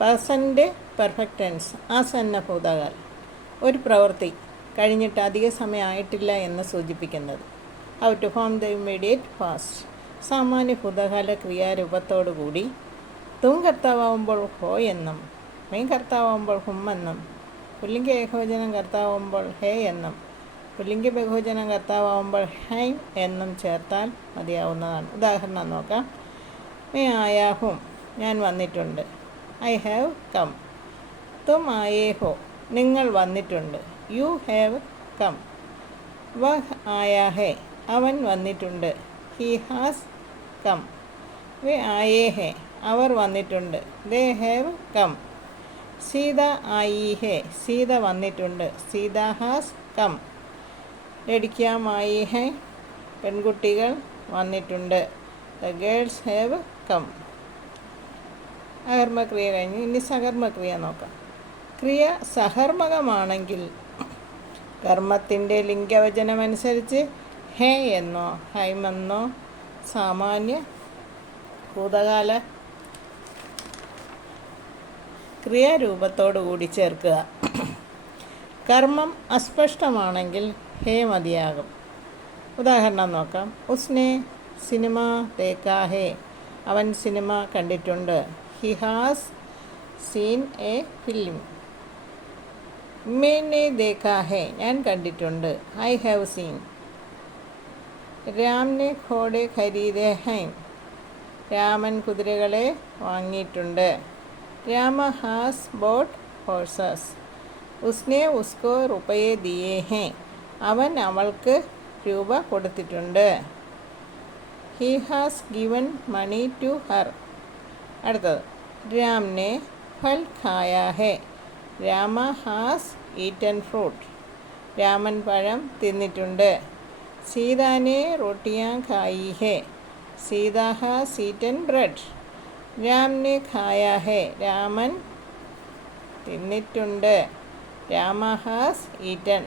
Present perfect tense ആസന്ന ഭൂതകാലം. ഒരു പ്രവൃത്തി കഴിഞ്ഞിട്ട് അധിക സമയം ആയിട്ടില്ല എന്ന് സൂചിപ്പിക്കുന്നത്. How to form the immediate past. സാമാന്യ ഭൂതകാല ക്രിയാരൂപത്തോടുകൂടി തും കർത്താവുമ്പോൾ ഹോ എന്നും മെയിൻ കർത്താവുമ്പോൾ ഹും എന്നും പുല്ലിംഗ ഏകവചനം കർത്താവുമ്പോൾ ഹേ എന്നും പുല്ലിംഗ ബഹുവചനം കർത്താവുമ്പോൾ ഹൈൻ എന്നും ചേർത്താൽ മതിയാവുന്നതാണ്. ഉദാഹരണം നോക്കാം. മേ ആയാ ഹും, ഞാൻ വന്നിട്ടുണ്ട്. I have come. തും ആയേ ഹോ, നിങ്ങൾ വന്നിട്ടുണ്ട്. You have come. വഹ് ആയാ ഹേ, അവൻ വന്നിട്ടുണ്ട്. He has come. വേ ആയേ ഹേ, അവർ വന്നിട്ടുണ്ട്. They have come. സീത ആയി ഹേ, സീത വന്നിട്ടുണ്ട്. Sita has come. ലടിക്കാമായി ഹേ, പെൺകുട്ടികൾ വന്നിട്ടുണ്ട്. The girls have come. അകർമ്മക്രിയ കഴിഞ്ഞ് ഇനി സകർമ്മക്രിയ നോക്കാം. ക്രിയ സഹർമ്മകമാണെങ്കിൽ കർമ്മത്തിൻ്റെ ലിംഗവചനമനുസരിച്ച് ഹേ എന്നോ ഹൈമെന്നോ സാമാന്യ ഭൂതകാല ക്രിയാരൂപത്തോടുകൂടി ചേർക്കുക. കർമ്മം അസ്പഷ്ടമാണെങ്കിൽ ഹേ മതിയാകും. ഉദാഹരണം നോക്കാം. ഉസ്നെ സിനിമ ദേക്കാ ഹേ, അവൻ സിനിമ കണ്ടിട്ടുണ്ട്. He has seen a film. മേനെ ദേക്കാ ഹേ, ഞാൻ കണ്ടിട്ടുണ്ട്. I have seen. രാംനെ ഘോഡെ ഖരീദേ ഹൈ, രാമൻ കുതിരകളെ വാങ്ങിയിട്ടുണ്ട്. Rama has bought horses. ഉസ്നെ ഉസ്കോ റുപയെ ദിയേ ഹേ, അവൻ അവൾക്ക് രൂപ കൊടുത്തിട്ടുണ്ട്. He has given money to her. അടുത്തത്. രാംനെ ഫൽ ഖായാ ഹേ, രാമ ഹാസ് ഈറ്റൻ ഫ്രൂട്ട്. രാമൻ പഴം തിന്നിട്ടുണ്ട്. സീതാനെ റോട്ടിയാ ഖായി ഹേ, സീത ഹാസ് ഈറ്റൻ ബ്രെഡ്. രാംനെ ഖായാ ഹേ, രാമൻ തിന്നിട്ടുണ്ട്. Rama has eaten.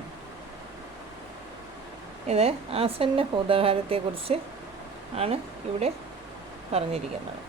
ഇത് ആസന്ന ഭൂതകാലത്തെക്കുറിച്ച് ആണ് ഇവിടെ പറഞ്ഞിരിക്കുന്നത്.